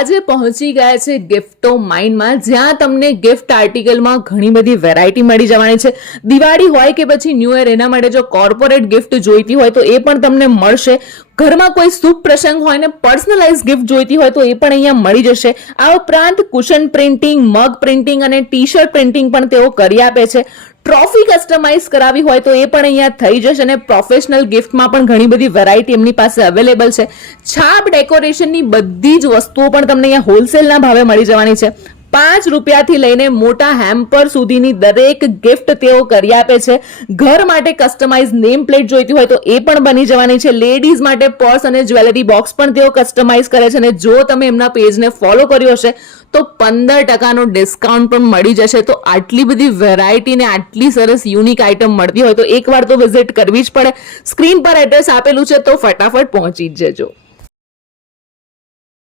આજે પહોંચી ગયા છે ગિફ્ટો માઇન્ડમાં, જ્યાં તમને ગિફ્ટ આર્ટિકલમાં ઘણી બધી વેરાયટી મળી જવાની છે. દિવાળી હોય કે પછી ન્યૂ યર, એના માટે જો કોર્પોરેટ ગિફ્ટ જોઈતી હોય તો એ પણ તમને મળશે. ઘરમાં કોઈ શુભ પ્રસંગ હોય ને પર્સનલાઇઝ ગિફ્ટ જોઈતી હોય તો એ પણ અહીંયા મળી જશે. આ ઉપરાંત કુશન પ્રિન્ટિંગ, મગ પ્રિન્ટિંગ અને ટી શર્ટ પ્રિન્ટિંગ પણ તેઓ કરી આપે છે. ટ્રોફી કસ્ટમાઇઝ કરાવી હોય તો એ પણ અહીંયા થઈ જશે. અને પ્રોફેશનલ ગિફ્ટમાં પણ ઘણી બધી વેરાયટી એમની પાસે અવેલેબલ છે. છાપ ડેકોરેશનની બધી જ વસ્તુઓ પણ તમને અહીંયા હોલસેલના ભાવે મળી જવાની છે. 5 રૂપિયાથી લઈને મોટા હેમ્પર સુધીની દરેક ગિફ્ટ તેઓ કરી આપે છે. ઘર માટે કસ્ટમાઇઝ નેમ પ્લેટ જોઈતી હોય તો એ પણ બની જવાની છે. લેડીઝ માટે પર્સ અને જ્વેલરી બોક્સ પણ તેઓ કસ્ટમાઇઝ કરે છે. અને જો તમે એમના પેજને ફોલો કર્યો હશે તો 15% ડિસ્કાઉન્ટ પણ મળી જશે. તો આટલી બધી વેરાયટી ને આટલી સરસ યુનિક આઇટમ મળતી હોય તો એકવાર તો વિઝિટ કરવી જ પડે. સ્ક્રીન પર એડ્રેસ આપેલું છે તો ફટાફટ પહોંચી જ જજો.